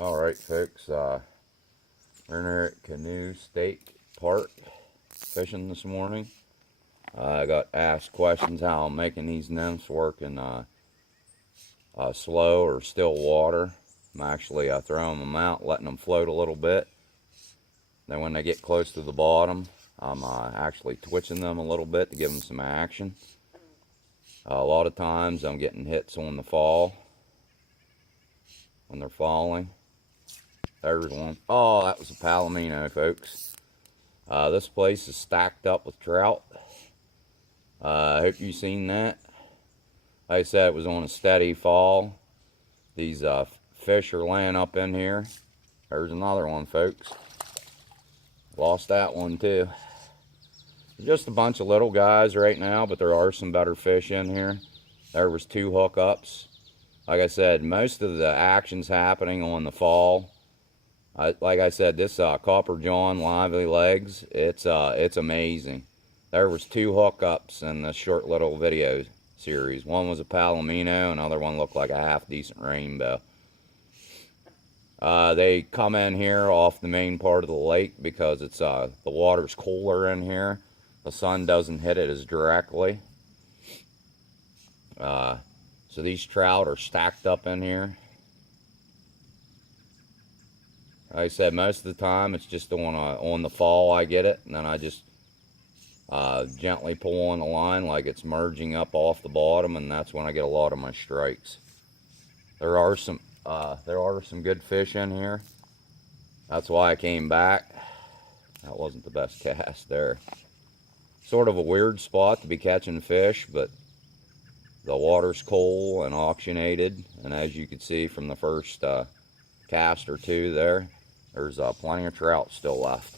Alright folks, we're in here at Canoe State Park fishing this morning. I got asked questions how I'm making these nymphs work in slow or still water. I'm actually throwing them out, letting them float a little bit. Then when they get close to the bottom, I'm actually twitching them a little bit to give them some action. A lot of times I'm getting hits on the fall when they're falling. There's one. Oh, that was a palomino, folks. This place is stacked up with trout. I hope you've seen that. Like I said, it was on a steady fall. These fish are laying up in here. There's another one, folks. Lost that one too. Just a bunch of little guys right now, but there are some better fish in here. There was 2 hookups. Like I said, most of the action's happening on the fall. Like I said, this Copper John Lively Legz, it's amazing. There was 2 hookups in this short little video series. One was a palomino, another one looked like a half decent rainbow. They come in here off the main part of the lake because it's the water's cooler in here. The sun doesn't hit it as directly. So these trout are stacked up in here. Like I said, most of the time it's just on the fall I get it, and then I just gently pull on the line like it's merging up off the bottom, and that's when I get a lot of my strikes. There are some good fish in here. That's why I came back. That wasn't the best cast there. Sort of a weird spot to be catching fish, but the water's cold and oxygenated, and as you can see from the first cast or 2 there's plenty of trout still left.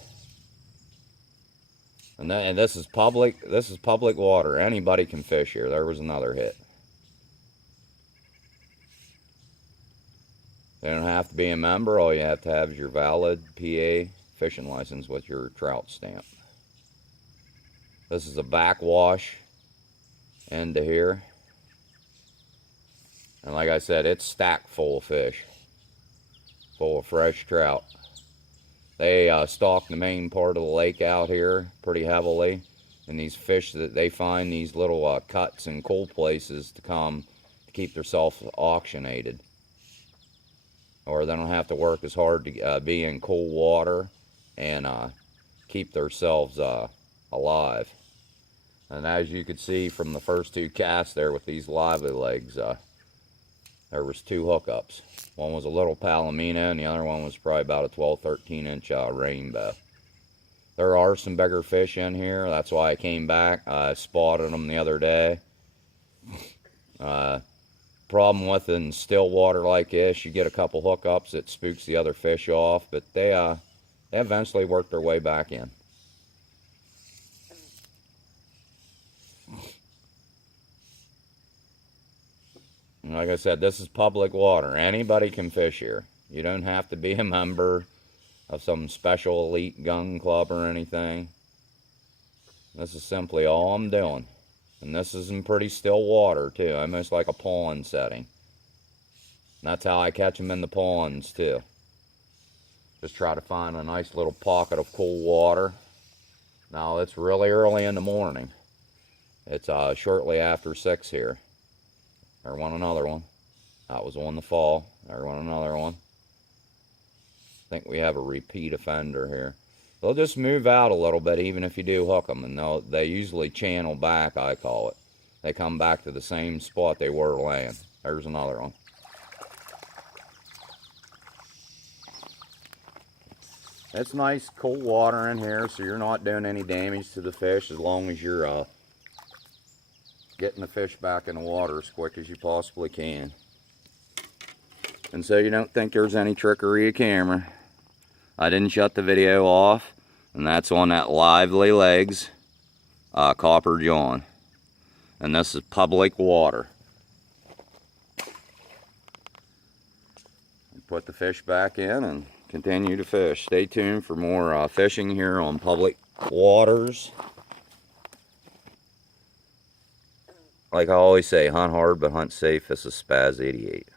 And this is public water. Anybody can fish here. There was another hit. You don't have to be a member. All you have to have is your valid PA fishing license with your trout stamp. This is a backwash end to here. And like I said, it's stacked full of fish. Full of fresh trout. They stalk the main part of the lake out here pretty heavily. And these fish, that they find these little cuts and cool places to come to keep themselves oxygenated. Or they don't have to work as hard to be in cool water and keep themselves alive. And as you could see from the first 2 casts there with these Lively Legz, there was 2 hookups. One was a little palomino, and the other one was probably about a 12-13 inch rainbow. There are some bigger fish in here. That's why I came back. I spotted them the other day. Problem with in still water like this, you get a couple hookups, it spooks the other fish off, but they eventually work their way back in. And like I said, this is public water. Anybody can fish here. You don't have to be a member of some special elite gun club or anything. This is simply all I'm doing. And this is in pretty still water too, almost like a pond setting. And that's how I catch them in the ponds too. Just try to find a nice little pocket of cool water. Now it's really early in the morning. It's shortly after 6 here. There went another one. That was on the fall. There went another one. I think we have a repeat offender here. They'll just move out a little bit even if you do hook them, and they usually channel back, I call it. They come back to the same spot they were laying. There's another one. It's nice cool water in here, so you're not doing any damage to the fish as long as you're getting the fish back in the water as quick as you possibly can. And so you don't think there's any trickery of camera, I didn't shut the video off, and that's on that Lively Legz Copper John. And this is public water. Put the fish back in and continue to fish. Stay tuned for more fishing here on public waters. Like I always say, hunt hard but hunt safe. This is Spaz 88.